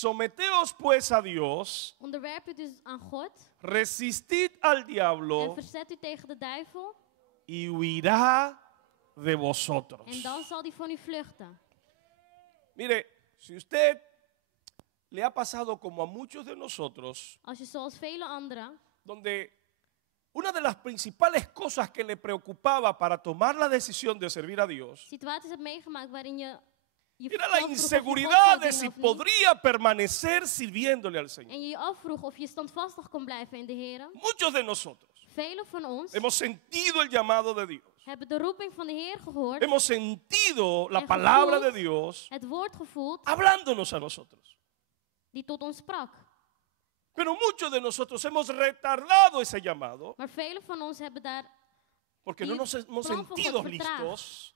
Someteos pues a Dios, Onderwerp u dus aan God. resistid al En diablo verzet u tegen de duivel. y huirá de vosotros. En dan zal hij van u vluchten. Mire, si usted le ha pasado como a muchos de nosotros, Als je zoals vele anderen, donde una de las principales cosas que le preocupaba para tomar la decisión de servir a Dios situaties hebt meegemaakt waarin je era la afvroeg of je God inseguridad zou de dienen si of niet. podría permanecer sirviéndole al Señor. En je je afvroeg of je standvastig kon blijven in de Heer. Muchos de nosotros Velen van ons hemos sentido el llamado de Dios. hebben de roeping van de Heer gehoord. Hemos sentido la En palabra de gevoeld Dios Het woord gevoeld hablándonos a nosotros. die tot ons sprak. Pero muchos de nosotros hemos retardado ese llamado Maar velen van ons hebben daar porque no nos hemos plan van sentido God vertraagd. listos.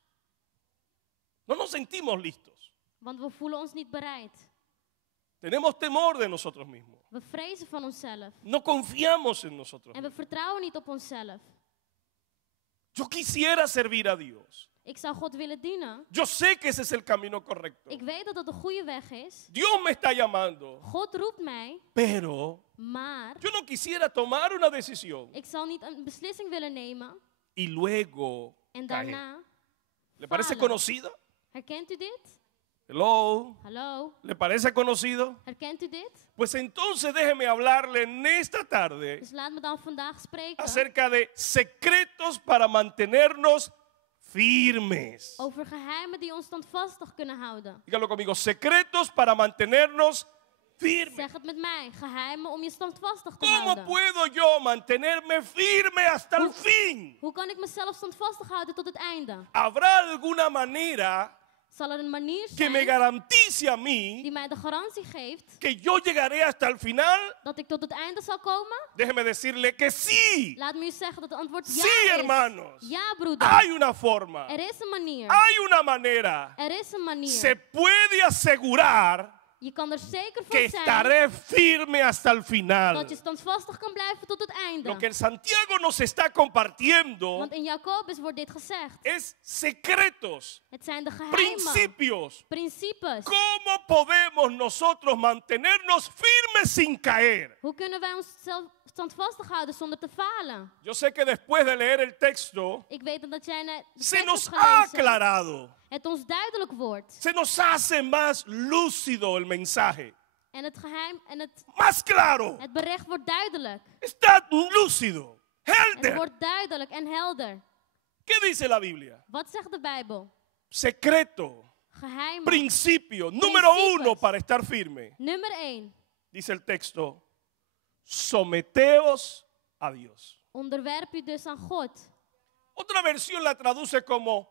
No nos sentimos listos. Want we voelen ons niet bereid. Tenemos temor de nosotros mismos. We vrezen van onszelf. No confiamos en nosotros En we mismos. vertrouwen niet op onszelf. Yo quisiera servir a Dios. Ik zou God willen dienen. Yo sé que ese es el camino correcto. Ik weet dat dat de goede weg is. Dios me está llamando. God roept mij. Pero Maar yo no quisiera tomar una decisión ik zal niet een beslissing willen nemen. y luego En caer. daarna. ¿Le parece falen. conocido? Herkent u dit? Hello. Hallo? ¿Le parece conocido? Herkent u dit? Pues entonces déjeme hablarle en esta tarde Dus laat me dan vandaag spreken acerca de secretos para mantenernos firmes. over geheimen die ons standvastig kunnen houden. Dígalo conmigo, secretos para mantenernos firmes. Zeg het met mij. Geheimen om je standvastig te ¿Cómo houden. puedo yo mantenerme firme hasta el fin? Hoe kan ik mezelf standvastig houden tot het einde? ¿Habrá alguna manera Zal er een manier que me zijn garantice a mí die mij de garantie geeft que yo llegaré hasta el final? dat ik tot het einde zal komen? Déjeme decirle que sí. Laat me u zeggen dat het antwoord ja Sí, is. hermanos. Ja, broeder. Hay una forma. Er is een manier. Hay una manera. Er is een manier. Se puede asegurar Je kan er zeker que van zijn estaré firme hasta el final. dat je standvastig kan blijven tot het einde. Lo que el Santiago nos está compartiendo Want in Jacobus wordt dit gezegd. es secretos, Het zijn de geheimen, principios. principes. ¿Cómo podemos nosotros mantenernos firmes sin caer? Hoe kunnen wij onszelf standvastig houden zonder te falen? Yo sé que después de leer el texto, Ik weet dat jij de se tekst nos hebt ha gelezen. aclarado, Het ons duidelijk wordt. se nos hace más lúcido el mensaje, En het geheim en más claro, het bericht wordt duidelijk. está lúcido, Het helder. wordt duidelijk en helder. ¿Qué dice la Biblia? Wat zegt de Bijbel? Secreto, Geheimen. principio, número Principios. 1 para estar firme. Nummer 1. Dice el texto, someteos a Dios. Onderwerp u dus aan God. Otra versión la traduce como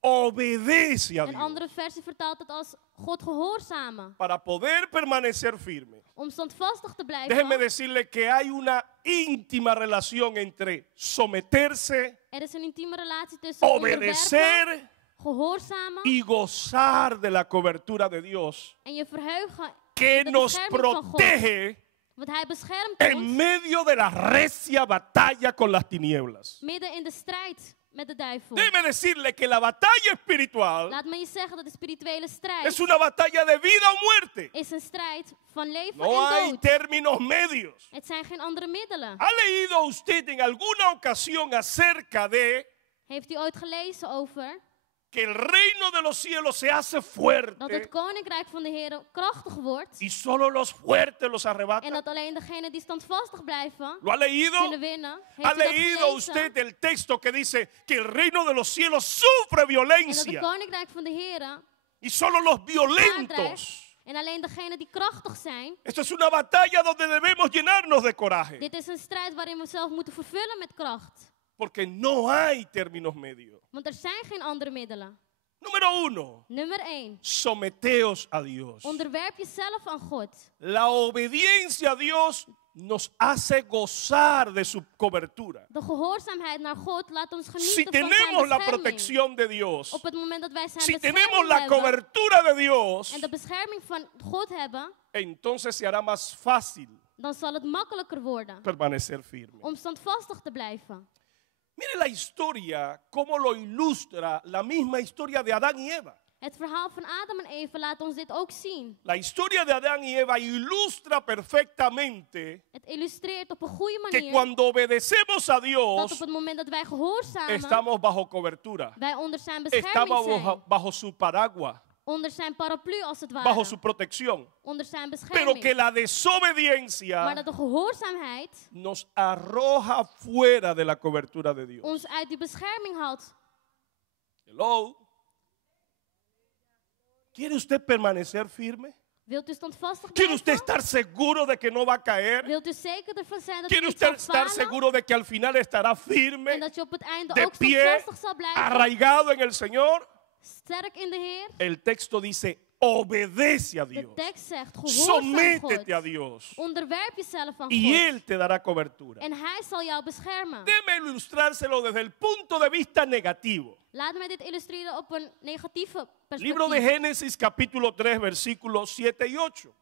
obedece a Een Dios. andere versie vertaalt het als God gehoorzamen. Para poder permanecer firme. Om standvastig te blijven. Déjeme decirle que hay una íntima relación entre someterse, Er is een intieme relatie tussen onderwerpen, obedecer gehoorzamen y gozar de la cobertura de Dios en je verheugen que in de nos bescherming van God. protege Want hij beschermt en ons medio de la recia batalla con las tinieblas. midden in de strijd met de duivel. Déjeme decirle que la batalla espiritual Laat me je zeggen dat de spirituele es strijd una batalla de vida o muerte. is een strijd van leven No en hay dood. términos medios. Het zijn geen andere middelen. ¿Ha leído usted en alguna ocasión acerca de Heeft u ooit gelezen over que el reino de los cielos se hace dat fuerte het koninkrijk van de Heer krachtig wordt y solo los fuertes los en arrebatan? dat alleen degenen die standvastig blijven ¿Lo ha leído? kunnen winnen? ¿Ha Heeft u dat leído gelezen? usted el texto que dice que el reino de los cielos sufre En dat het violencia koninkrijk van de Heer y solo los aandrijft violentos? en alleen degenen die krachtig zijn. Esto es una batalla donde debemos llenarnos de coraje Dit is een strijd waarin we zelf moeten vervullen met kracht. porque no hay términos medios. Want er zijn geen andere middelen. Número 1, Nummer 1. someteos a Dios. Onderwerp jezelf aan God. La obediencia a Dios nos hace gozar de su cobertura. De gehoorzaamheid naar God laat ons Si genieten van zijn tenemos la bescherming. protección de Dios, Op het moment dat wij zijn si bescherming tenemos la hebben cobertura de Dios, en de bescherming van God hebben, entonces se hará más fácil dan zal het makkelijker worden permanecer firme. om standvastig te blijven. Mire la historia, cómo lo ilustra la misma historia de Adán y Eva. Het verhaal van Adam en Eva laat ons dit ook zien. La historia de Adán y Eva ilustra perfectamente Het illustreert op een goede que manier cuando obedecemos a dat Dios, op het moment dat wij gehoorzamen, estamos bajo cobertura. wij onder zijn bescherming Estamos zijn. bajo su paraguas, Onder zijn paraplu als het bajo ware. su protección. Onder zijn Pero bescherming. que la Maar desobediencia dat de gehoorzaamheid nos arroja fuera de la cobertura de Dios. ons uit die bescherming haalt. Hello. ¿Quiere usted permanecer firme? Wilt u standvastig ¿Quiere usted blijven? estar seguro de que no va a caer? Wilt u zeker ervan zijn dat u ¿Quiere niet usted zal estar falen? seguro de que al final estará En firme, dat je op het einde de ook pie, standvastig zal blijven? arraigado en el Señor? Sterk in de Heer. El texto dice, obedece a De Dios. tekst zegt, gehoorzaam Sométete a God. Dios. Onderwerp jezelf aan Y God. Él te dará cobertura. En Hij zal jou beschermen. Déjeme ilustrárselo desde el punto de vista negativo. Laat mij dit illustreren op een negatieve Libro de perspectief. Génesis capítulo 3 versículos 7 y 8.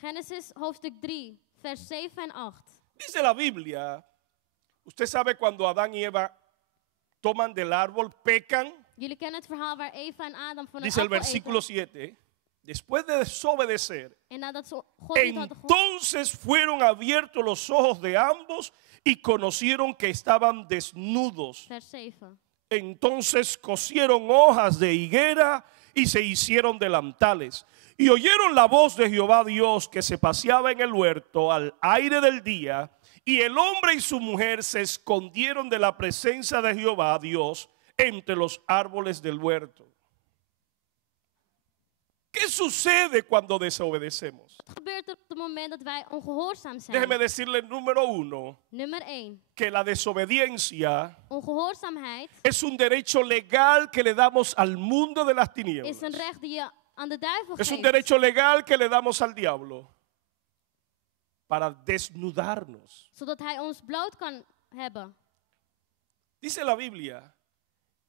Genesis hoofdstuk 3, vers 7 en 8. Dice la Biblia, usted sabe cuando Adán y Eva toman del árbol, pecan. Jullie kennen het verhaal waar Eva en Adam van een Dice el appel versículo eten. 7, después de desobedecer, En nadat ze God niet hadden gehoord, entonces fueron abiertos los ojos de ambos y conocieron que estaban desnudos. vers 7. Entonces cosieron hojas de higuera y se hicieron delantales. Y oyeron la voz de Jehová Dios que se paseaba en el huerto al aire del día. Y el hombre y su mujer se escondieron de la presencia de Jehová Dios entre los árboles del huerto. ¿Qué sucede cuando desobedecemos? Wat gebeurt er op het moment dat wij ongehoorzaam Déjeme zijn? decirle, número uno, Nummer 1. que la desobediencia Ongehoorzaamheid es un derecho legal que le damos al mundo de las tinieblas. is een recht die je aan de duivel Es un geeft. derecho legal que le damos al diablo para desnudarnos. Zodat hij ons bloot kan hebben. Dice la Biblia,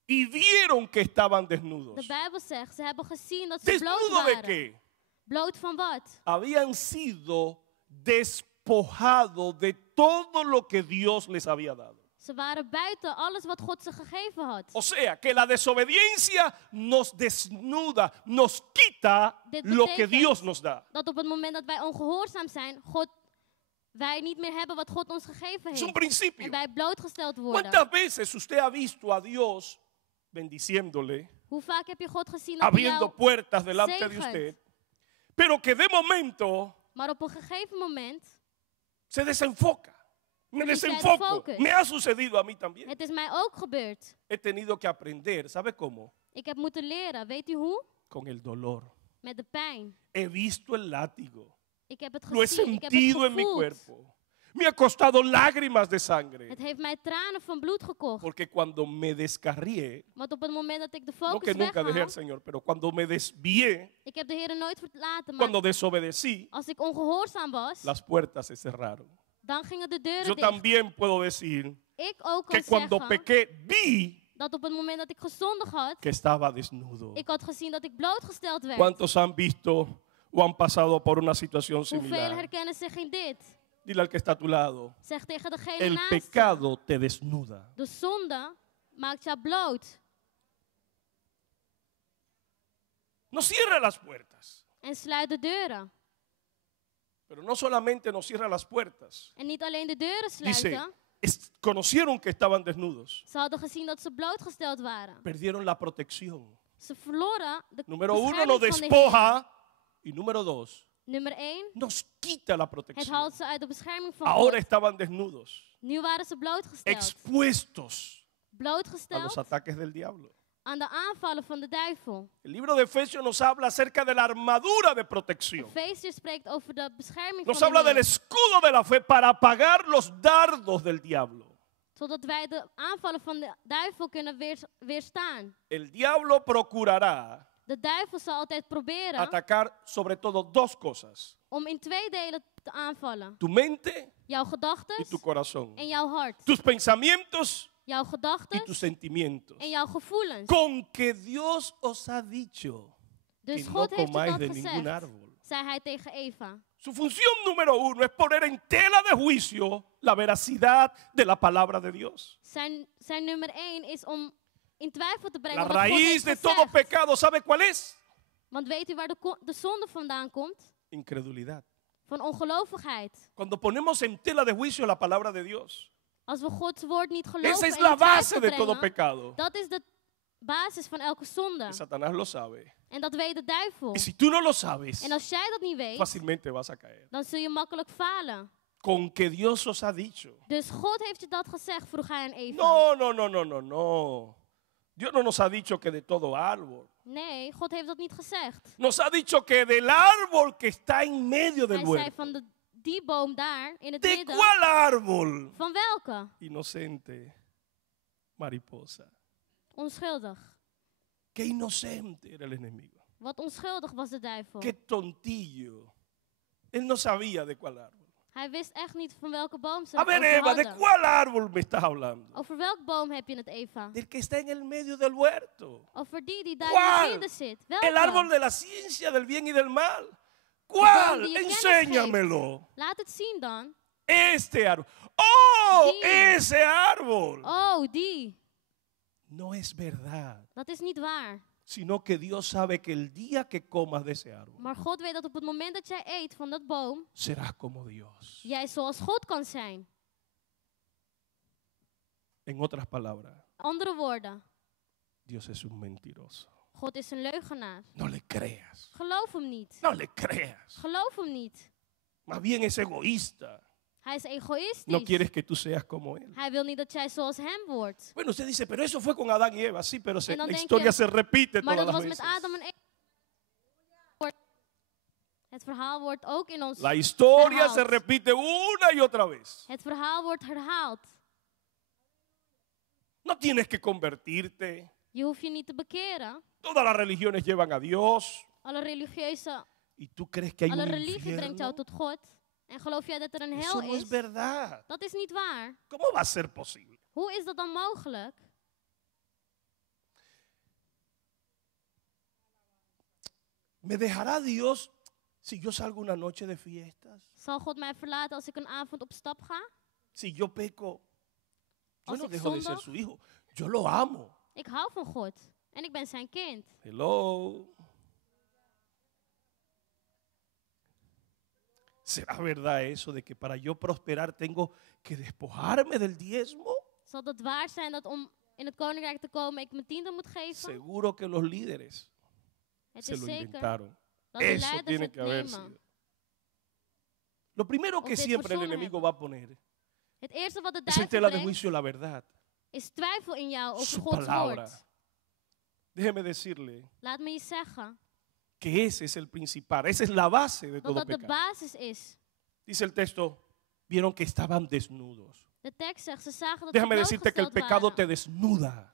y vieron que estaban De desnudos. Bijbel zegt, ze hebben gezien dat ze bloot ¿Desnudo de waren. qué? Bloot van wat? Habían sido despojados de todo lo que Dios les había dado. Ze waren buiten alles wat God ze gegeven had. O sea, que la desobediencia nos desnuda, nos quita Dit lo que betekent Dios nos da. Dat op het moment dat wij ongehoorzaam zijn, wij niet meer hebben wat God ons gegeven Es un heeft. principio. En wij blootgesteld worden. ¿Cuántas veces usted ha visto a Dios bendiciéndole, Hoe vaak heb je God gezien dat hij abriendo jou... puertas delante de zegent. usted, pero que de momento Maar op een gegeven moment, se desenfoca? Me Y se desenfoco. enfoque. Me ha sucedido a mí también. het is mij ook gebeurd. He tenido que aprender, ¿sabe cómo? Ik heb moeten leren, weet u hoe? Con el dolor. Met de pijn. He visto el látigo. Ik heb het Lo he gezien, ik heb het sentido en mi gevoeld. cuerpo. Me ha costado lágrimas de sangre. Het heeft mij tranen van bloed gekocht. Porque cuando me descarrié, Want op het moment dat ik de no focus que nunca dejé al weghaal, Señor, pero cuando me desvié, ik heb de Heer nooit verlaten, maar cuando desobedecí, als ik ongehoorzaam was, las puertas se cerraron. dan gingen de deuren Yo dicht. también puedo decir Ik ook que kan cuando zeggen pequé, vi dat op het moment dat ik gezondigd had, que estaba desnudo. ik had gezien dat ik blootgesteld werd. ¿Cuántos han visto o han pasado por una situación Hoeveel similar? herkennen zich in dit? Dile al que está a tu lado, Zeg tegen degene el naast je. pecado te desnuda. De zonde maakt jou bloot. No cierra las puertas, En sluit de deuren. pero no solamente no cierra las puertas. En niet alleen de deuren Dice, sluiten. conocieron que estaban desnudos, Ze hadden gezien dat ze blootgesteld waren. perdieron la protección. Ze verloren de Número uno, bescherming nos van de Heer. despoja. Y número dos, Nummer 1, nos quita la het protección. haalt ze uit de bescherming van Ahora God. estaban desnudos, Nu waren ze blootgesteld. expuestos a los Blootgesteld ataques del diablo. aan de aanvallen van de duivel. El libro de Efesios nos habla acerca de la armadura de protección. Efeziërs spreekt over de bescherming Nos van habla de del Heer. escudo de la fe para apagar los dardos del diablo. Zodat wij de aanvallen van de duivel kunnen weerstaan. El diablo procurará De duivel zal altijd proberen atacar sobre todo dos cosas: om in twee delen te aanvallen. tu mente Jouw y gedachten tu corazón, en jouw hart. tus pensamientos Jouw y gedachten tus sentimientos. en jouw gevoelens. Con que Dios os ha dicho Dus que no God heeft je comáis dat de ningún gezegd, árbol. zei hij tegen Eva. Su función número uno es poner en tela de juicio la veracidad de la palabra de Dios. Zijn nummer 1 is om in twijfel te brengen La wat God raíz heeft de todo gezegd. pecado, ¿sabe cuál es? Want weet u waar de zonde vandaan komt? Incredulidad. Van ongelovigheid. Cuando ponemos en tela de juicio la palabra de Dios, Als we Gods woord niet geloven esa es en la in twijfel base de todo brengen, pecado. dat is de basis van elke zonde. Y Satanás lo sabe. En dat weet de duivel. Y si tú no lo sabes, En als jij dat niet weet, fácilmente vas a caer. dan zul je makkelijk falen. Con que Dios os ha dicho. Dus God heeft je dat gezegd, vroeg hij aan Eva. No, no, no, no, no, no. Dios no nos ha dicho que de todo árbol. Nee, God heeft dat niet gezegd. Nos ha dicho que del árbol que está en medio del Hij zei huerto. van die boom daar, in het ¿De midden. cuál árbol? Van welke? Inocente. Mariposa. Onschuldig. Qué inocente era el enemigo. Wat onschuldig was de duivel. Qué tontillo. Él no sabía de cuál árbol. Hij wist echt niet van welke boom ze A het ver, over Eva, ¿de hadden. cuál árbol me estás hablando? Over welk boom heb je het, Eva? Del que está en el medio del huerto. Over die daar in ¿Cuál? het midden zit. Welke? El árbol de la ciencia del bien y del mal. ¿Cuál? die je kennis Enséñamelo. Laat het zien dan. Este árbol. ¡Oh! Die. Ese árbol. Oh, die. No es verdad, Dat is niet waar. sino que Dios sabe que el día que comas de ese árbol, Maar God weet dat op het moment dat jij eet van dat boom, serás como Dios. jij zoals God kan zijn. En otras palabras, Andere woorden, Dios es un mentiroso. God is een leugenaar. No le creas. Geloof hem niet. No le creas. Geloof hem niet. Más bien es egoísta. Hij is egoïstisch. No quieres que tú seas como él. Hij wil niet dat jij zoals hem wordt. Bueno, usted dice, pero eso fue con Adán y Eva. Sí, pero En dan la denk historia je, se repite Maar todas dat las was met veces. Adam en Eva. Het verhaal wordt ook in ons La historia herhaald. se repite una y otra vez. Het verhaal wordt herhaald. No tienes que convertirte. Je hoeft je niet te bekeren. Todas las religiones llevan a Dios. Alle religieuze, ¿Y tú crees que hay alle un religie brengt jou infierno? tot God. En geloof jij dat er een Eso hel no es is? verdad. Dat is niet waar. ¿Cómo va a ser posible? Hoe is dat dan mogelijk? ¿Me dejará Dios si yo salgo una noche de fiestas? Zal God mij verlaten als ik een avond op stap ga? Si yo peco, yo Als no ik dejo de ser zondig? su hijo. Yo lo amo. Ik hou van God. En ik ben zijn kind. Hello. ¿Será verdad eso de que para yo prosperar tengo que despojarme del diezmo? Zal dat waar zijn dat om in het koninkrijk te komen ik mijn tiende moet geven? Seguro que los líderes Het se is lo zeker inventaron. dat de Eso leiders tiene het que haber nemen. sido. Lo primero que dit siempre el verzonnen enemigo hebben. va a poner Het eerste wat de es en duivel tela de brengt, juicio la verdad, is twijfel in jou over su Gods palabra. woord. Déjeme decirle Laat me je zeggen que ese es el principal, esa es la base de dat todo dat de pecado. basis is. Dice el texto, vieron que estaban desnudos. De tekst zegt, ze zagen dat Déjame ze decirte que el blootgesteld pecado waren. te desnuda.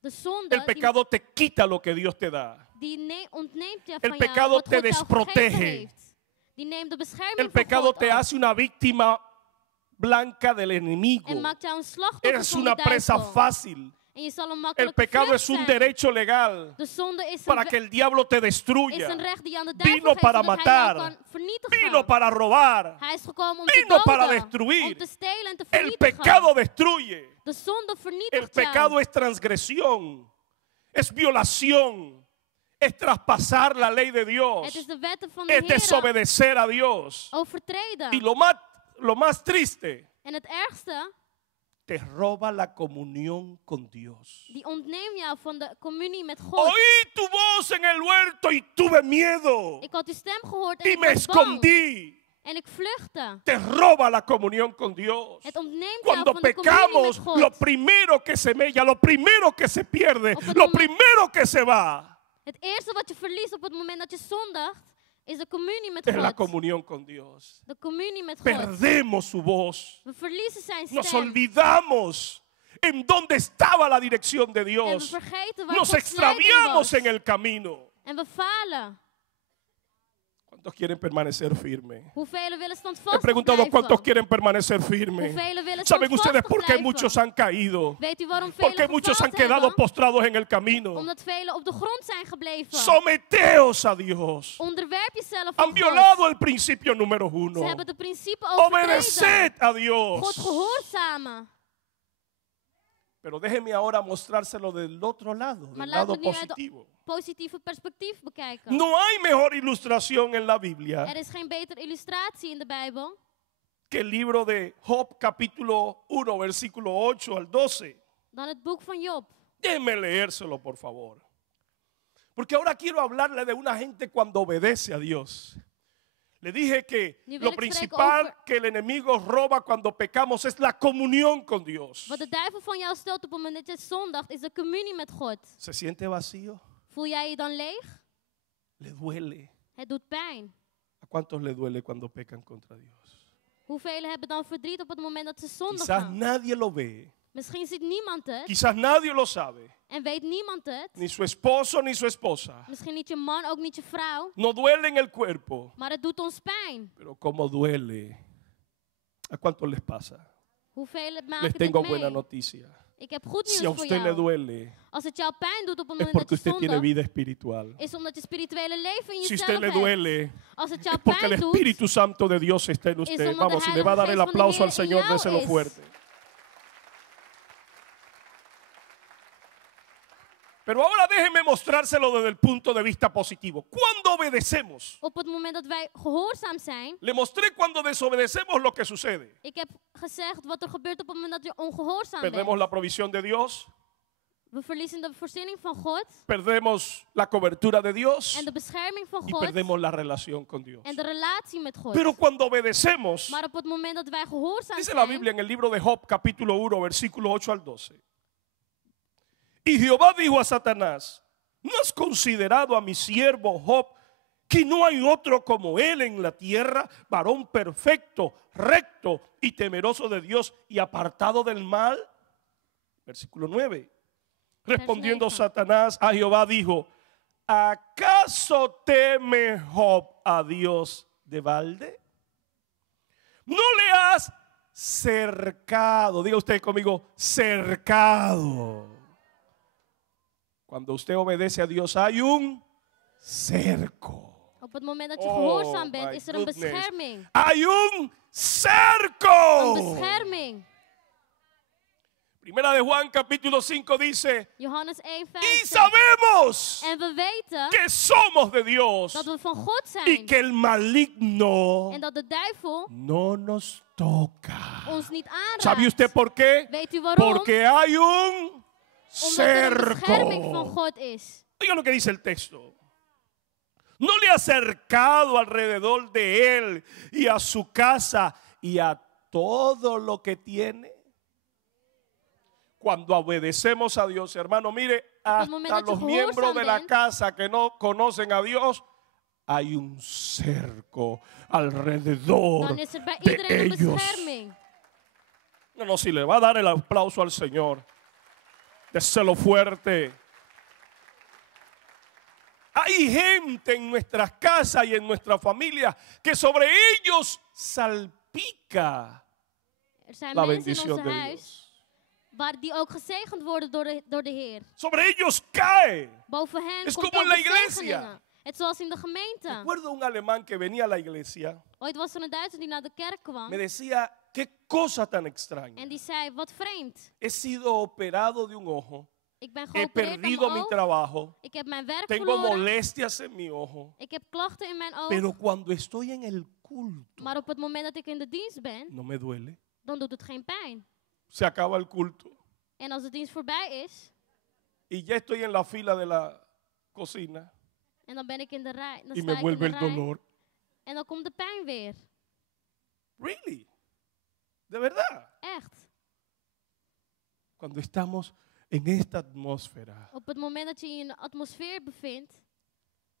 De zonde El pecado te quita lo que Dios te da. die ontneemt je El van pecado jou wat te God jou gegeven desprotege. heeft. Die neemt de bescherming El van pecado God te af. hace una víctima blanca del enemigo. En maakt jou een slachtoffer Eres van una de presa duivel. fácil. En je zal een El makkelijke pecado vlucht es un zijn. derecho legal De zonde is para een, que el diablo te is destruya. een recht die je aan de duivel Vino geeft, para zodat hij jou matar. kan vernietigen. Vino para robar. Hij is gekomen om te Vino para doden, destruir. om te stelen en te El vernietigen. pecado destruye. De zonde El vernietigt pecado jou. es transgresión, es violación, es traspasar la ley de Het Dios, is de wetten van de es Heer desobedecer a Dios. overtreden. Y lo más triste, En het ergste, te roba la comunión con Dios. die ontneemt jou van de communie met God. Oí tu voz en el huerto y tuve miedo Ik had uw stem gehoord en y ik me was bang. escondí. En ik vluchtte. Te roba la comunión con Dios. Het ontneemt jou Cuando van de communie met pecamos, God. lo primero que se mella, lo primero que se pierde, Op het lo moment- primero que se va, Het eerste wat je verliest op het moment dat je zondigt, is de communie met es la God. comunión con Dios. De communie met God. Perdemos su voz. We verliezen zijn Nos stem. olvidamos en dónde estaba la dirección de En we Dios. vergeten waar Nos Gods leiding extraviamos was. en el camino. En we falen. ¿Cuántos quieren permanecer firmes? Hoeveel willen He standvastig preguntado blijven? cuántos quieren permanecer firmes. Hoeveel willen ¿Saben ustedes standvastig por qué blijven? muchos han caído? Weet u waarom ¿Por qué velen muchos han gefaald quedado hebben? postrados en el camino? Omdat velen op de grond zijn gebleven. Someteos a Dios. Onderwerp jezelf Han aan violado God. el principio número Ze 1. hebben de principe overtreden. Obedeced a God Dios. gehoorzamen. Pero déjeme ahora mostrárselo del otro lado, Maar del laat lado me nu uit positivo. het positieve perspectief bekijken. No hay mejor ilustración en la Biblia Er is geen betere illustratie in de Bijbel que el libro de Job capítulo 1 versículo 8 al 12. dan het boek van Job. Déjeme leérselo, por favor. Porque ahora quiero hablarle de una gente cuando obedece a Dios. Le dije que Nu wil lo ik spreken principal over- que el enemigo roba cuando pecamos es la comunión con Dios. Wat de duivel van jou stelt op het moment dat je zondigt, is de communie met God. ¿Se siente vacío? Voel jij je dan leeg? Le duele. Het doet pijn. ¿A cuántos le duele cuando pecan contra Dios? Hoeveel hebben dan verdriet op het moment dat ze Quizás zondigen? nadie lo ve. Misschien ziet niemand het Quizás nadie lo sabe. en weet niemand het. Ni su esposo ni su esposa. Misschien niet je man, ook niet je vrouw. No duele en el cuerpo. Maar het doet ons pijn. Pero como duele. ¿A cuántos les pasa? Hoeveel Les maken tengo dit buena mee? noticia. Ik heb goed Si a nieuws voor usted le jou. duele, Als het jou pijn doet op het es moment porque dat je usted tiene zondigt, vida espiritual. is omdat je spirituele leven in Si jezelf usted le hebt. duele, Als het es jou porque el pijn doet, Espíritu Santo de Dios está en usted. omdat de Vamos, si le va a dar el Heilige Geest van de aplauso al Heer in Señor, jou déselo is. fuerte. Pero ahora déjeme mostrárselo desde el punto de vista positivo. Cuando obedecemos, op het moment dat wij gehoorzaam zijn, le mostré cuando desobedecemos lo que sucede. ik heb gezegd wat er gebeurt op het moment dat je ongehoorzaam Perdemos bent. la provisión de Dios, We verliezen de voorziening van God perdemos la cobertura de Dios en de bescherming van y God perdemos la relación con Dios. en de relatie met God. Pero cuando obedecemos, Maar op het moment dat wij gehoorzaam dice la zijn, Biblia en el libro de Job capítulo 1 versículo 8 al 12. Y Jehová dijo a Satanás, ¿no has considerado a mi siervo Job, que no hay otro como él en la tierra, varón perfecto, recto y temeroso de Dios y apartado del mal? Versículo 9. Respondiendo 9. Satanás a Jehová dijo, ¿acaso teme Job a Dios de balde? ¿No le has cercado? Diga usted conmigo, cercado. Cuando usted obedece a Dios hay un cerco. op het moment dat je Oh, gehoorzaam bent, my is er een goodness. bescherming. Hay un Een cerco. bescherming. Primera de Juan capítulo 5 dice, Johannes 1:5 y zegt, sabemos en we weten que somos de Dios dat we van God y zijn que el maligno en dat de duivel no nos toca. ons niet ¿Sabe usted aanraakt. por qué? Weet u waarom? Porque hay un Omdat er een bescherming van cerco. God is. Oiga lo que dice el texto. No le ha acercado alrededor de él y a su casa y a todo lo que tiene. Cuando obedecemos a Dios, hermano, mire, hasta momento los que miembros de la gehoorzaam bent, casa que no conocen a Dios, hay un cerco alrededor Dan is er bij de iedereen een ellos. bescherming. No, si le va a dar el aplauso al Señor, déselo fuerte. Hay gente en nuestras casas y en nuestra familia que sobre ellos salpica Er zijn la mensen in bendición ons de huis Dios. waar die ook gezegend worden door de Heer. Sobre ellos cae. Boven hen Es komt como en ook la iglesia. zegeningen. Het zoals in de gemeente. Recuerdo un alemán que venía a la iglesia, Ooit was er een Duitser die naar de kerk kwam. me decía, qué cosa tan extraña. En die zei, wat vreemd. He sido operado de un ojo, Ik ben he geopereerd aan perdido mijn mi oog. trabajo, Ik heb mijn werk tengo verloren. molestias en mi ojo, Ik heb klachten in mijn oog. pero cuando estoy en el culto, Maar op het moment dat ik in de dienst ben, no me duele. dan doet het geen pijn. Se acaba el culto En als de dienst voorbij is, y ya estoy en la fila de la cocina en dan ben ik in de rij, dan y sta me ik in vuelve de el rij, dolor. en dan komt de pijn weer. Really? De verdad. Echt. Cuando estamos en esta atmósfera, Op het moment dat je je in een atmosfeer bevindt,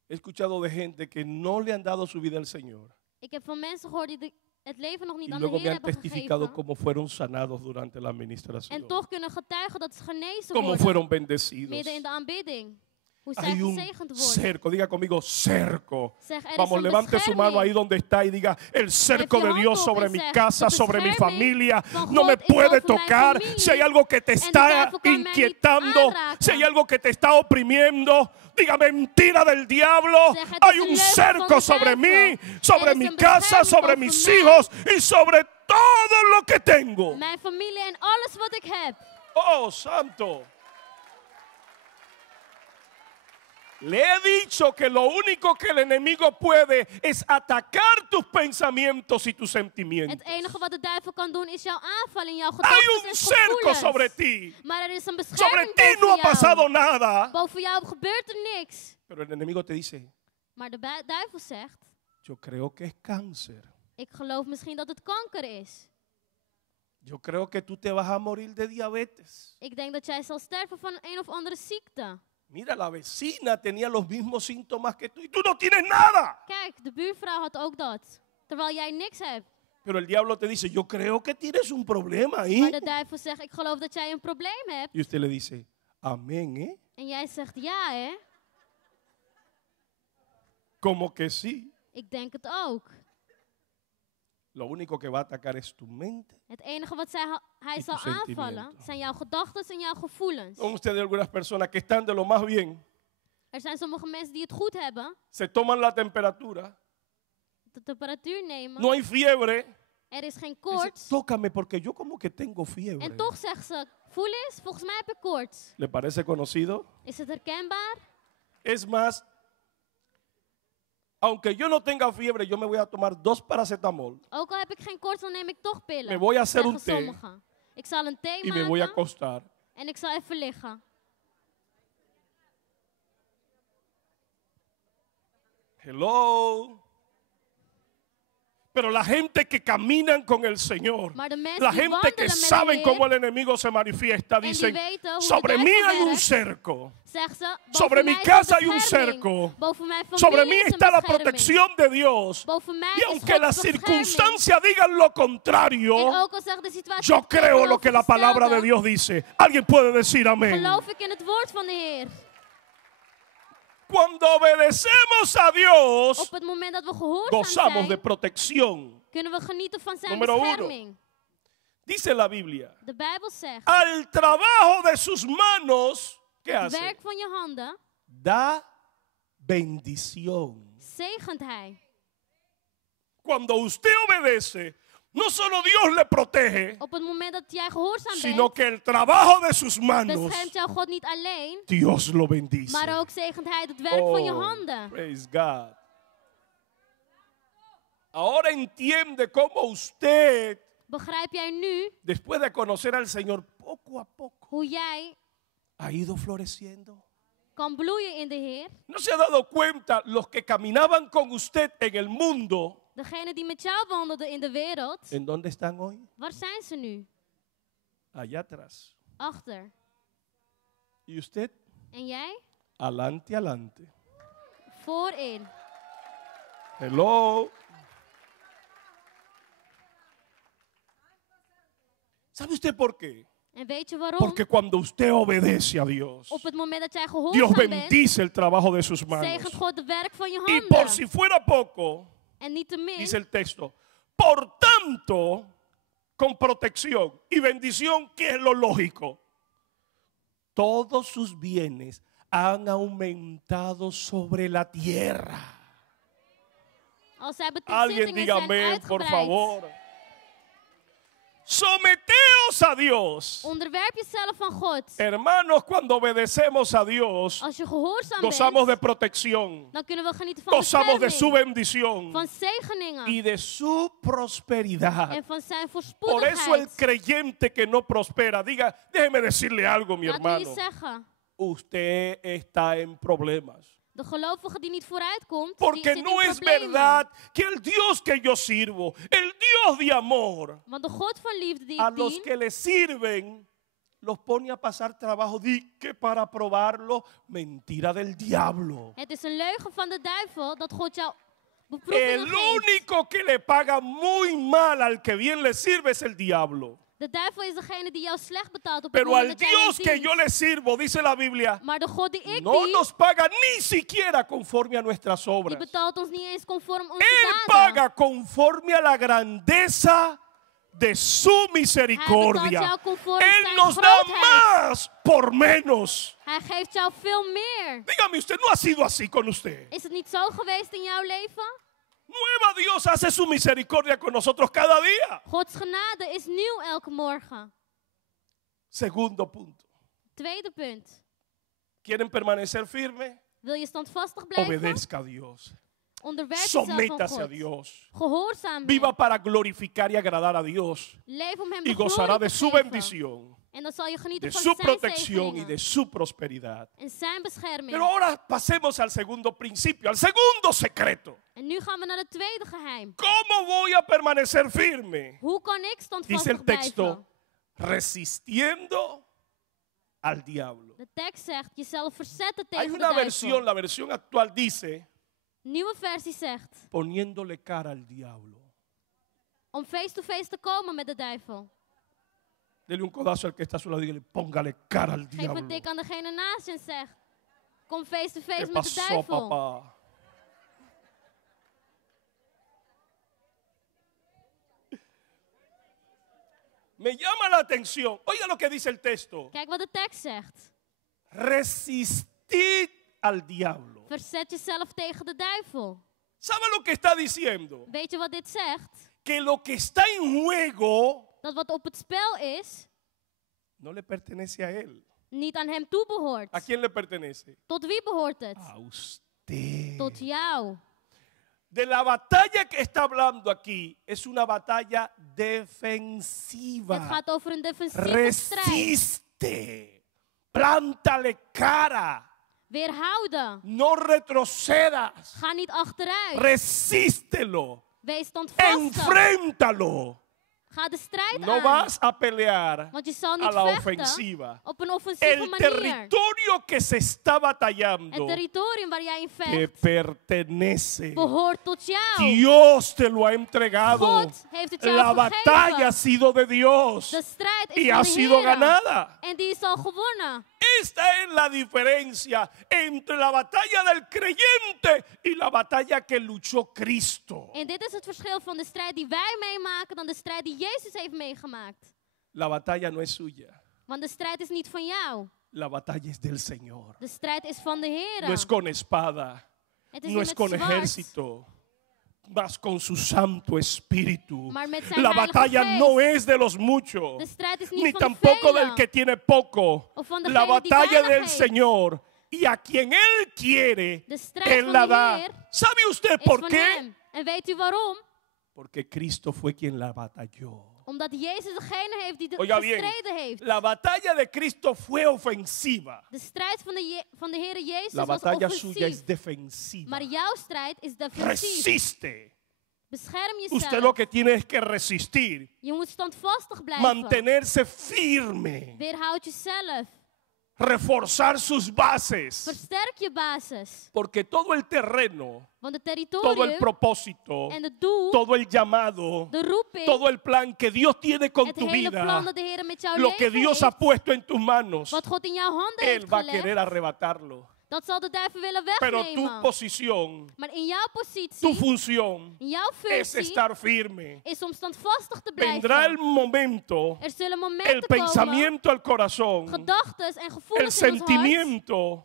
he escuchado de gente que no le han dado su vida al Señor ik heb van mensen gehoord die het leven nog niet y aan de luego me Heer han hebben testificado gegeven. cómo fueron sanados durante la administración, En toch kunnen getuigen dat ze genezen cómo worden fueron bendecidos. midden in de aanbidding. Hoe zij Hay un gezegend worden. cerco, diga conmigo, cerco. Zeg, er is Vamos, een levante su mano ahí bescherming. donde está y diga, el cerco Lift de je Dios hand op sobre en mi zeg, casa, de sobre mi bescherming familia, van no me God is puede over mijn tocar. familie. Si hay algo que te En de está duivel kan mij niet inquietando, aanraken. si hay algo que te está oprimiendo, diga mentira del diablo. Zeg, het is Hay een un leugen cerco van de sobre mí, duivel. sobre Er is mi een casa, bescherming sobre over mis mij, hijos y sobre todo lo que tengo. Mijn familie en alles wat ik heb. Oh, santo. Le he dicho que lo único que el enemigo puede es atacar tus pensamientos y tus sentimientos. Het enige wat de duivel kan doen is jou aanvallen in jouw Hay gedachten un en cerco gevoelens. sobre ti. Maar er is een Sobre bescherming ti no ha boven pasado jou. nada. Boven jou gebeurt er niks. Pero el enemigo te dice, Maar de duivel zegt, yo creo que es cáncer. ik geloof misschien dat het kanker is. Yo creo que tú te vas a morir de diabetes. Ik denk dat jij zal sterven van een of andere ziekte. Mira, la vecina tenía los mismos síntomas que tú y tú no tienes nada. Kijk, de buurvrouw had ook dat. Terwijl jij niks hebt. Pero el diablo te dice, yo creo que tienes un problema ahí. Maar de duivel zegt, ik geloof dat jij een probleem hebt. Y usted le dice, amén, ¿eh? En jij zegt, ja hè. Como que sí. Ik denk het ook. Lo único que va a atacar es tu mente. Het enige wat hij Y zal tu sentimiento. aanvallen zijn jouw gedachten en jouw gevoelens. Son ustedes algunas personas que están de lo más bien, Er zijn sommige mensen die het goed hebben, se toman la temperatura, de temperatuur nemen. no hay fiebre. Er is geen Dice, koorts. tócame porque yo como que tengo fiebre. En toch zegt ze, voel eens, volgens mij heb ik koorts. ¿Le parece conocido? Is het herkenbaar? Es más, aunque yo no tenga fiebre, yo me voy a tomar 2 paracetamol Ook al heb ik geen koorts, dan neem ik toch pillen. Me voy a hacer zeggen un té. sommigen. Ik zal een thee y me voy a maken acostar. en ik zal even liggen. Hello. Pero la gente que caminan con el Señor, Maar de mensen la die gente wandelen que met de saben Heer, cómo el enemigo se manifiesta, die dicen, weten hoe de sobre mí duivel hay un werkt, cerco, zegt ze, boven sobre mi mij is casa een hay un bescherming. cerco, Boven mijn sobre familie mí is een está la bescherming. protección de Dios. Boven mij Y is aunque Gods las bescherming. circunstancias digan lo contrario, En ook al zegt de situatie yo het creo lo que la palabra de tegenovergestelde, Dios dice. Alguien puede decir amén. geloof ik in het woord van de Heer. Cuando obedecemos a Dios, Op het moment dat we gehoorzaam gozamos de zijn, protección. kunnen we genieten van zijn Número 1. bescherming. Dice la Biblia, De Bijbel zegt, al trabajo de sus manos, ¿qué het hace? werk van je handen Da bendición. zegent hij. Cuando usted obedece, no solo Dios le protege, Op het moment dat jij gehoorzaam sino bent, que el trabajo de sus manos, beschermt jou God niet alleen, Dios lo bendice. maar ook zegent hij het werk van je handen. Praise God. Ahora entiende cómo usted, Begrijp jij nu después de conocer al Señor poco a poco, hoe jij ha ido floreciendo? kan bloeien in de Heer? ¿No se ha dado cuenta los que caminaban con usted en el mundo? Degenen die met jou wandelden in de wereld, ¿En dónde están hoy? waar zijn ze nu? Allá atrás. Achter. ¿Y usted? En jij? Adelante, adelante. Voorin. Hello. ¿Sabe usted por qué? En weet je waarom? Porque cuando usted obedece a Dios, Op het moment dat jij Dios gehoorzaam bent, bendice el trabajo de sus manos. zegent God het werk van je Y por handen. si fuera poco, En niettemin, dice el texto, por tanto, con protección y bendición, que es lo lógico, todos sus bienes han aumentado sobre la tierra. als zij Alguien bezittingen diga zijn amén, por uitgebreid. favor. Someteos a Dios. Onderwerp jezelf aan God. Hermanos, cuando obedecemos a Dios, Als je gehoorzaam gozamos de bent, protección, dan kunnen we genieten van gozamos de su bescherming, bendición van zegeningen y de su prosperidad. en van zijn Por eso el voorspoedigheid. creyente que no prospera, diga, déjeme decirle algo, mi Laat me hermano. iets zeggen. Usted está en problemas. De gelovige die niet vooruitkomt, die Porque zit no in es problemen. verdad que el Dios que yo sirvo, el Dios de amor, Want de God van liefde die a ik los dien, que le sirven, los pone a pasar trabajo. Di que para probarlo, mentira del diablo. het is een leugen van de duivel dat God jou beproevingen El geeft. único que le paga muy mal al que bien le sirve es el diablo. De duivel is degene die jou slecht betaalt op het Pero al moment dat jij hem Dios que dient. yo le sirvo, dice la Biblia, Maar de God die ik no dien, nos paga ni siquiera conforme a nuestras die obras. betaalt ons niet eens conform onze Él daden. paga conforme a la grandeza de su Hij misericordia. betaalt jou conform Él zijn nos da grootheid. más por menos. Hij geeft jou veel meer. Dígame, usted no ha sido así con usted. Is het niet zo geweest in jouw leven? Nueva Dios hace su misericordia con nosotros cada día. Gods genade is nieuw elke morgen. Segundo punto. Tweede punt. ¿Quieren permanecer firmes? Wil je standvastig blijven? Obedezca a Dios. Onderwerp jezelf aan Sométase a God. Dios. Gehoorzaam Viva hem. para glorificar y agradar a Dios. Leef om hem Y de gozará glorie de te su geven. bendición, En dan zal je de genieten van su zijn protección y zegeningen de su prosperidad. en zijn bescherming. Pero ahora pasemos al segundo principio, al segundo secreto. En nu gaan we naar het tweede geheim. ¿Cómo voy a permanecer firme? Hoe kan ik Dice standvastig el texto, blijven? resistiendo al diablo. De tekst zegt jezelf verzetten Hay tegen de una versión, duivel. la versión actual dice, Nieuwe versie zegt poniéndole cara al diablo. om face to face te komen met de duivel. Dele un codazo al que está a su lado y dígale, póngale cara al Geef een diablo. tik aan degene naast je en zeg kom face to ¿Qué face met de pasó, duivel. papá? Me llama la atención. Oiga lo que dice el texto. Kijk wat de tekst zegt. Resistid al diablo. Verzet jezelf tegen de duivel. ¿Sabe lo que está diciendo? Weet je wat dit zegt? Que lo que está en juego Dat wat op het spel is, no le pertenece a él. niet aan hem toebehoort. ¿A quién le pertenece? Tot wie behoort het? A usted. Tot jou. De la batalla que está hablando aquí es una batalla defensiva. Het gaat over een defensieve strijd. Resiste. Plántale cara. Weerhouden. No retrocedas. Ga niet achteruit. Resístelo. Wees standvastig. Enfréntalo. Ga de strijd No aan. vas a pelear Want je zal a niet la vechten ofensiva. op een offensieve El manier. territorio que se está Het batallando territorium waar jij in te vecht pertenece. behoort tot jou. Dios te lo ha entregado. God heeft het jou La gegeven. batalla ha sido de Dios De strijd is y van ha de sido Heer. ganada. En die is al gewonnen. Esta es la diferencia entre la batalla del creyente y la batalla que luchó Cristo. En dit is het verschil van de strijd die wij meemaken dan de strijd die Jezus heeft meegemaakt. La batalla no es suya, Want de strijd is niet van jou. la batalla es del Señor. De strijd is van de Heer. No es con espada, Het is no niet es met con zwaard, ejército, mas con su Santo Espíritu. maar met zijn La heilige batalla geest. no es de los muchos, De strijd is niet ni van de tampoco velen. del que tiene poco. Of van La degene die batalla weinig del heeft. Señor, y a quien Él quiere, De strijd Él van la de da. Heer ¿Sabe usted is por van qué? hem. En weet u waarom? Porque Cristo fue quien la batalló. Omdat Jezus degene heeft die Oiga bien, gestreden heeft. la batalla de Cristo fue ofensiva. De strijd van de Heer Jezus La was batalla suya offensief. es defensiva. Maar jouw strijd is defensief. Resiste. Bescherm Usted jezelf. lo que tiene es que resistir, Je moet standvastig blijven. mantenerse firme, Weerhoud jezelf. reforzar sus bases, Versterk je basis. porque todo el terreno, Want het todo el territorium propósito, en het doel, todo el llamado, de roeping, todo el plan que Dios tiene con het tu hele plan vida, dat de Heer met jouw lo que leven Dios ha heeft, puesto en tus manos, wat God in jouw handen Él heeft va a gelegd, querer arrebatarlo. dat zal de duivel willen Pero tu wegnemen. posición, Maar in jouw tu positie, función in jouw es functie, estar firme. is om standvastig te Vendrá el blijven. momento, Er zullen el momenten komen, pensamiento al corazón, gedachtes en el gevoelens in ons hart, sentimiento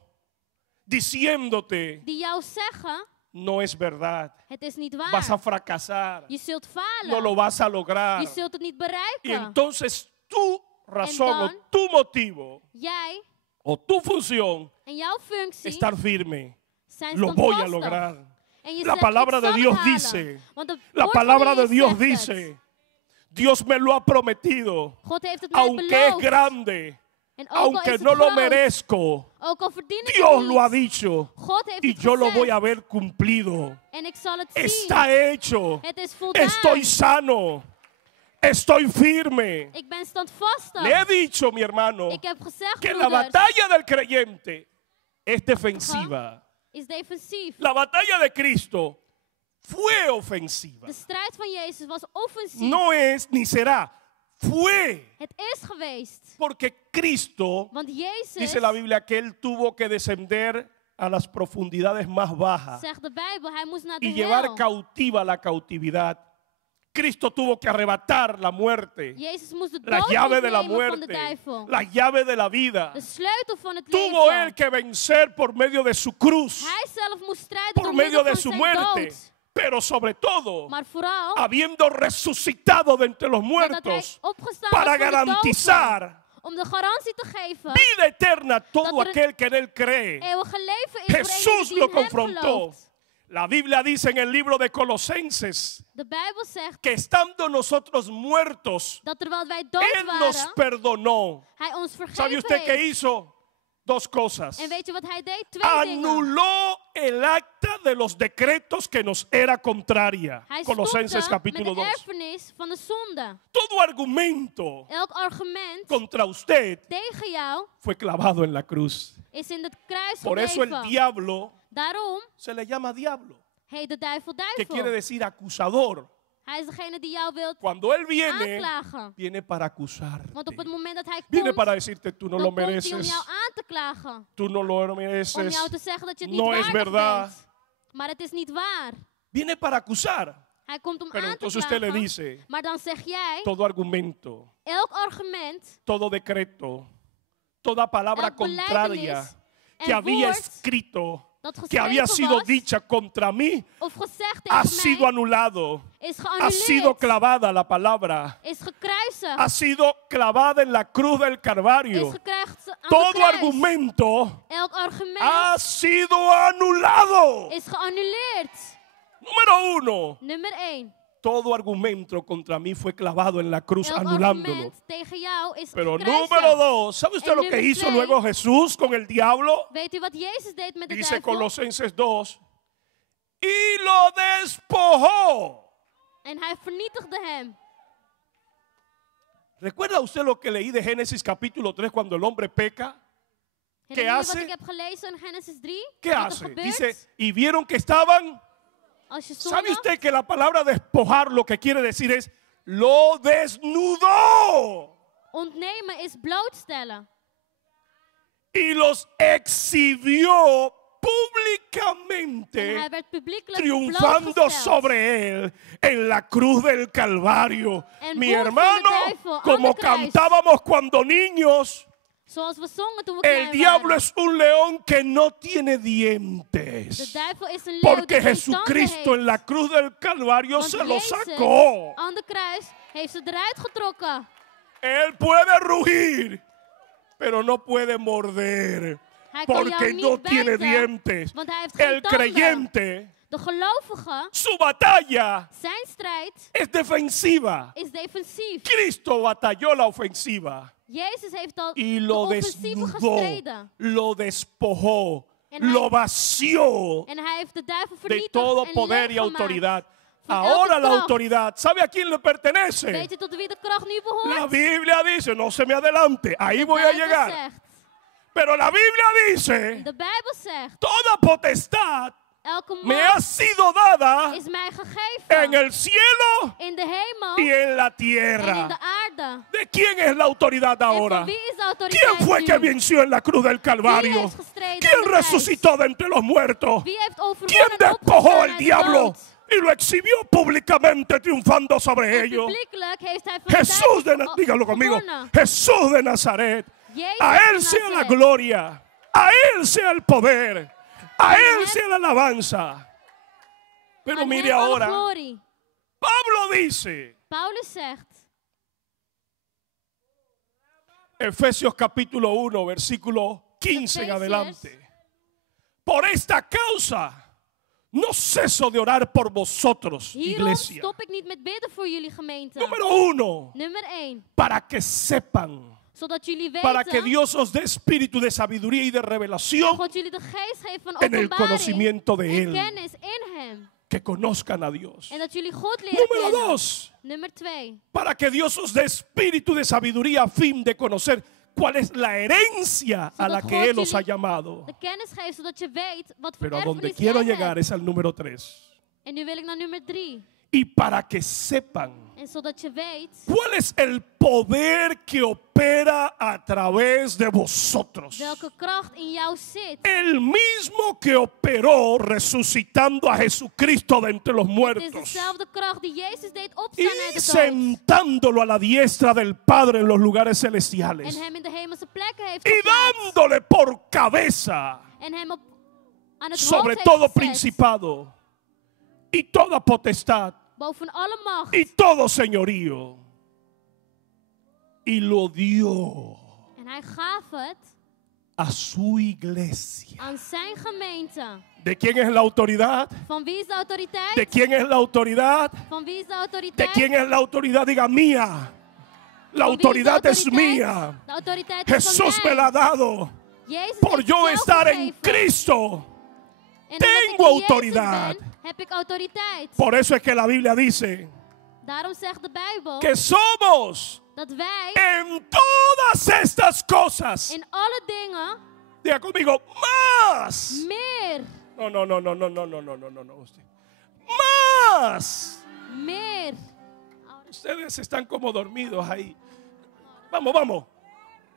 diciéndote, die jou zeggen, no es verdad, het is niet vas a waar. fracasar, Je zult no lo falen. vas a lograr. Je zult het niet Y bereiken. entonces tu razón o dan- tu motivo Jij o tu función, en jouw functie estar firme, zijn lo voy a standvastig. lograr. En je La zegt, palabra ik de zal Dios het halen. dice, Want het la woord van palabra de Heer Dios zegt het. dice, Dios me lo ha prometido, God heeft het mij aunque es beloofd. grande, En ook al is aunque het no lo groot, merezco, ook al verdien ik Dios het lo ha niet, dicho God heeft y het yo lo gezegd. voy a ver cumplido. En ik zal het zien. Está hecho, Het is voldaan. estoy sano, estoy firme. Ik ben standvastig. Le he dicho, mi hermano, Ik heb gezegd, que la broeders, batalla del creyente es defensiva. is defensief. La batalla de Cristo fue ofensiva. De strijd van Jezus was offensief. No es ni será, fue. Het is geweest. Porque Cristo, Want Jezus, dice la Biblia, que Él tuvo que descender a las profundidades más bajas zegt de Bijbel, hij moest naar de y llevar hel. cautiva la cautividad. Cristo tuvo que arrebatar la muerte, Jezus moest de la dood llave de la ontnemen van de muerte, duivel. la llave de la vida. De sleutel van het Tuvo leven. Él que vencer por medio de su cruz, Hij zelf moest strijden por door medio middel de van su zijn muerte, dood. pero sobre todo, Maar vooral, habiendo resucitado de entre los dat hij muertos, opgestaan para was van de doden, garantizar om de garantie te geven vida eterna a todo Dat er een aquel que en él cree. eeuwige leven is voor Jesús iedereen lo die in hem confrontó. gelooft. La Biblia dice en el libro de Colosenses De Bijbel zegt que estando nosotros muertos, dat terwijl wij dood Él nos waren, perdonó. hij ons ¿Sabe vergeven usted qué heeft. hizo? Dos cosas. En weet je wat hij deed? Twee dingen. Anuló el acta de los decretos que nos era contraria. Hij Colosenses stopte met capítulo de 2. erfenis van de zonde. Todo argumento Elk argument contra usted tegen jou fue clavado en la cruz. is in het kruis Por eso el gebleven. diablo Daarom se le llama diablo, heet de duivel que quiere duivel. decir acusador. Hij is degene die jou wilt Cuando él viene, aanklagen. viene para acusarte. Want op het moment dat hij Viene komt, para decirte, tú no dan lo komt hij om mereces, jou aan te klagen. tú no lo Om mereces. jou te zeggen dat je het niet No es waardig verdad. bent. Maar het is niet waar. Viene para acusar. Hij komt om Pero aan te entonces usted le klagen. dice, Maar dan zeg jij, todo argumento, elk argument, todo decreto, toda palabra elk contraria belijdenis que en había woord escrito, dat que había geschreven sido was, dicha contra mí, of gezegd ha tegen sido mij, anulado, is ha sido geannuleerd, clavada la palabra, is gekruisigd, ha sido clavada en la cruz del is Calvario. gekruisigd aan de Todo kruis. argumento Elk argument ha sido anulado. is geannuleerd. Número uno, Nummer 1. todo argumento contra mí fue clavado en la cruz, Elk anulándolo. argument tegen jou is Pero gekruisigd. número dos, ¿sabe usted En lo que número hizo twee, luego Jesús con el diablo? Weet u wat Jezus deed met de Dice duivel? Colosenses 2, y lo despojó. En hij vernietigde hem. ¿Recuerda usted lo que leí de Génesis capítulo 3 cuando el hombre peca? Herinner je wat hace? ik heb gelezen in Genesis 3? ¿Qué Wat er hace? gebeurt Dice, y vieron que estaban. als je ¿Sabe zondigt? usted que la palabra despojar lo que quiere decir es lo desnudó Ontnemen is blootstellen. y los exhibió En públicamente, hij werd publiekelijk triunfando blootgesteld. sobre él en la cruz del Calvario? En Mi woord van de hermano, duivel aan como de kruis. cantábamos cuando niños, Zoals we zongen toen we el klein diablo waren. es un león que no tiene De dientes. duivel is een leeuw Porque die geen tanden Jesucristo heeft. en la cruz del Calvario Want se lo Jezus sacó. aan de kruis heeft ze eruit getrokken. Él puede rugir, pero no puede morder. Hij kan jou Porque niet no tiene bijten, dientes. want hij heeft geen El tanden. creyente, De gelovige, su batalla zijn strijd es defensiva. is defensief. Cristo batalló la ofensiva Jezus heeft al y de lo offensieve desnudó, gestreden. lo despojó, En hij- lo vació En hij heeft de duivel de vernietigd todo en poder y leeggemaakt. autoridad. Van Ahora elke la kracht. autoridad, ¿sabe a quién le pertenece? Weet je tot wie de kracht nu La behoort? Biblia dice, no se me adelante, ahí De voy a Bijbel llegar. zegt, Pero la Biblia dice, de Bijbel zegt, toda potestad elke me ha macht sido dada is mij en gegeven el cielo in de hemel y en la en in de tierra. aarde. ¿De quién es la autoridad En ahora? van wie is de autoriteit ¿Quién fue nu? que venció en la cruz del Wie Calvario? heeft gestreden aan ¿Quién de kruis? resucitó de entre los muertos? Wie heeft overwonnen ¿Quién en despojó opgestaan al uit de diablo dood? y lo exhibió públicamente triunfando sobre En ellos? publiekelijk heeft hij van de Jesús de, duivel dígalo conmigo, gewonnen. Jesús de Nazaret. Jezus A van Él sea la Nazaret. gloria, a Él sea el poder, a Él Hem- sea la alabanza. Pero Aan mire hem alle ahora, glorie. Pablo dice, Paulus zegt, Efesios capítulo 1, versículo 15 en Efesios. adelante. Por esta causa no ceso de orar por vosotros, hierom iglesia. stop ik niet met bidden voor jullie gemeente. Número 1, Nummer 1. para que sepan, Zodat jullie para que weten Dios os dé espíritu de sabiduría y de dat revelación, God jullie de geest geeft van en el openbaring conocimiento de en Él. kennis in hem. que conozcan a Dios. En dat jullie God leren Número kennen. 2, Nummer 2. para que Dios os dé espíritu de sabiduría a fin de conocer cuál es la herencia a la Zodat que God Él os ha jullie llamado. De kennis geeft zodat je weet wat voor Pero a donde erfenis quiero jij llegar hebt. es al número 3. En nu wil ik naar nummer 3. Y para que sepan En zodat je weet cuál es el poder que opera a través de vosotros. welke kracht in jou zit. El mismo que operó resucitando a Jesucristo de entre los Het is muertos dezelfde kracht die Jezus deed y opstaan uit de dood. sentándolo a la diestra del Padre en los lugares celestiales En hem in de hemelse plekken heeft y geplaatst. dándole por cabeza En hem aan het sobre hoofd heeft todo gezet. principado y toda potestad Boven alle macht. y todo señorío, y lo dio En hij gaf het a su iglesia. aan zijn gemeente. ¿De quién es la autoridad? Van wie is de autoriteit? ¿De quién es la autoridad? Van wie is de ¿De autoriteit? quién es la autoridad? Diga mía. La Van wie is de autoridad es autoriteit? mía. De autoriteit is van Jesús me mij. la ha dado Jezus por heeft yo jou estar en gegeven. Cristo. En omdat Tengo ik in Jezus autoridad. ben, heb ik autoriteit. Por eso es que la Biblia dice Daarom zegt de Bijbel que somos dat wij en todas estas cosas. in alle dingen Diga conmigo, más. meer, No. Usted. Más. meer. Ustedes están como dormidos ahí. Vamos.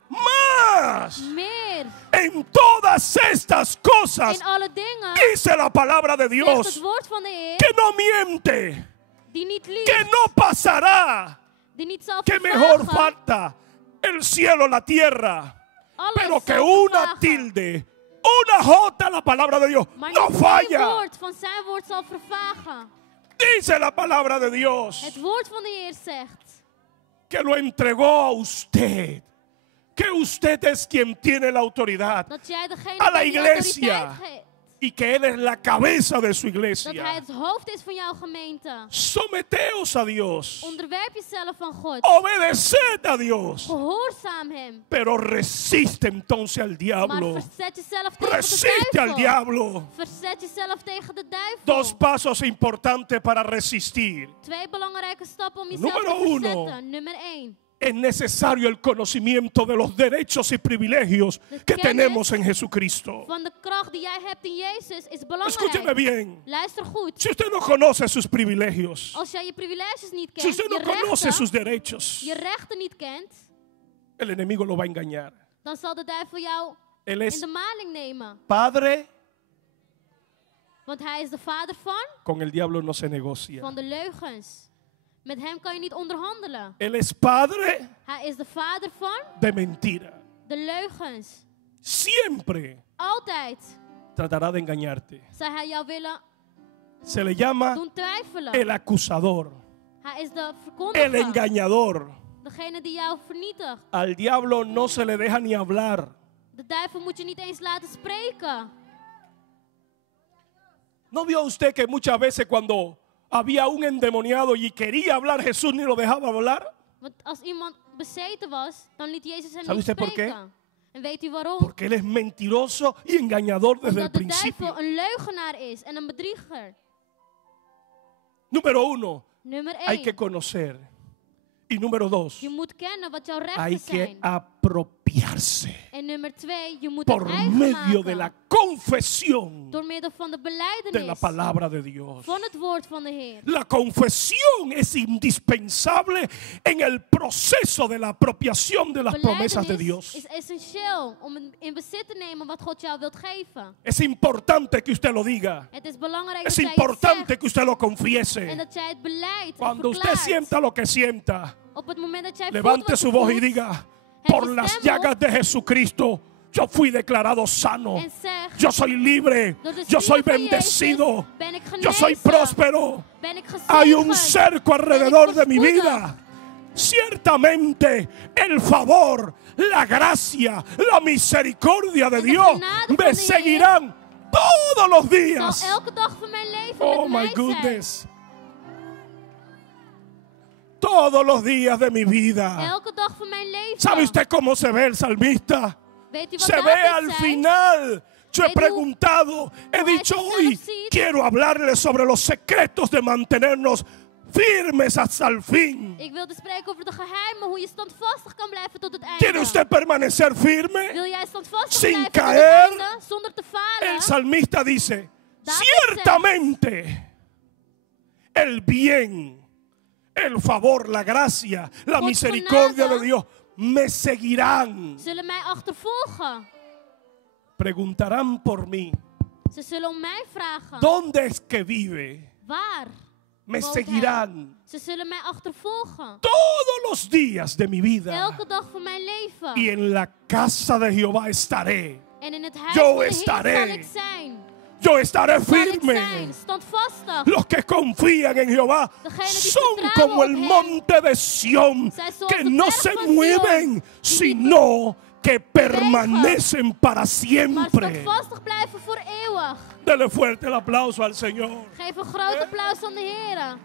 Más. Meer. En todas estas cosas In alle dingen dice la palabra de zegt Dios het woord van de Heer que no miente, die niet que liegt, no pasará, die niet zal que mejor vervagen. falta el cielo, la tierra, Alles pero que zal una vervagen. tilde, una jota, la palabra de Dios, Maar no niet één falla. woord van zijn woord zal vervagen. Dice la palabra de Dios Het woord van de Heer zegt que lo entregó a usted, que usted es quien tiene la autoridad dat jij degene a la bent die iglesia autoriteit geeft. y que Él es la cabeza de su Dat hij iglesia. het hoofd is van jouw gemeente. Someteos a Dios, Onderwerp jezelf aan God. obedeced a Dios, Gehoorzaam hem. pero resiste entonces al Maar diablo. verzet jezelf tegen de Resiste al duivel. diablo. Verzet jezelf tegen de duivel. Dos pasos importantes para resistir. 2 belangrijke stappen om jezelf Número te uno. verzetten. Nummer 1. Es necesario el conocimiento de los derechos y privilegios que tenemos en Jesucristo. Van de kracht die jij hebt in Jezus is Escúcheme belangrijk. bien. Luister goed. Si usted no conoce sus privilegios, Als jij je privileges niet si kent, usted no conoce sus derechos, je rechten niet kent, el enemigo lo va a engañar. dan zal de duivel jou Él in es de maling nemen. padre, Want hij is de vader con el diablo no se negocia. van de leugens. Met hem kan je niet onderhandelen. Él es padre Hij is de vader van de mentira. de leugens. Siempre Altijd tratará de engañarte. zal hij jou willen Se le llama doen twijfelen. el acusador, Hij is de el verkondiger. engañador. Degene die jou vernietigt. Al diablo no se le deja ni hablar. De duivel moet je niet eens laten spreken. ¿No vio usted que muchas veces cuando había un endemoniado y quería hablar, Jesús ni lo dejaba hablar? Want als iemand bezeten was, dan liet Jezus hem ¿Sabe niet usted por spreken. En weet u waarom? Porque él es mentiroso y engañador desde el Omdat de principio. duivel een leugenaar is en een bedrieger. Número uno, Nummer hay que 1. conocer. Y número dos, Je moet kennen wat jouw hay rechten que zijn. apropiarse En nummer 2, je moet por het eigen medio de la maken. confesión Door middel van de de la belijdenis palabra de Dios. van het woord van de Heer. La confesión es indispensable en el proceso de la apropiación de las promesas de Belijdenis Dios. is essentieel om in bezit te nemen wat God jou wilt geven. Es importante que usted lo diga. Het is belangrijk Es dat jij het importante zegt que usted lo en confiese. dat jij het beleidt en Cuando usted verklaart. sienta lo que sienta, Op het moment dat jij voelt levante wat su je voz y voelt, diga, por las llagas de Jesucristo, yo fui declarado sano. en zeg, Yo soy libre. door de Yo soy spier van bendecido. Jezus ben ik Yo soy genezen, próspero. ben ik Hay un gezegend, cerco ben ik alrededor de mi voorspoedig. vida. Ciertamente el favor, la gracia, la misericordia de En de Dios genade van me de seguirán todos los zal días. elke dag van mijn leven Oh met my mij zijn. goodness. Todos los días de mi vida. Elke dag van mijn leven. ¿Sabe usted cómo se ve el salmista? Weet u wat Se ve David al zei? final. Yo he Weet u preguntado, he hoe hij dicho zichzelf hoy, ziet? quiero hablarles sobre los secretos de mantenernos firmes hasta el fin. Ik wilde spreken over de geheimen, hoe je standvastig kan blijven tot het einde. ¿Quiere usted permanecer firme? Wil jij standvastig Sin blijven caer? tot het einde, zonder te falen? El salmista dice, David ciertamente el bien, el favor, la gracia, la Gods misericordia de genade Dios me seguirán. zullen mij achtervolgen. Preguntarán por mí, Ze zullen om mij vragen. ¿dónde es que vive? Waar? Me woont hij? seguirán Ze zullen mij achtervolgen. todos los días de mi vida. Elke dag van mijn leven. Y en la casa de Jehová estaré. En in het huis Yo van de Heer estaré. zal ik zijn. Yo estaré Zal ik firme. zijn, standvastig. Los que confían en Jehová Degenen die son vertrouwen como op el hem. monte de Sión, Zij zoals que de no berg se van Sion, mueven, die sino que permanecen para maar siempre. standvastig blijven voor eeuwig. Dele fuerte el aplauso al Señor. Geef een groot applaus aan de Heer.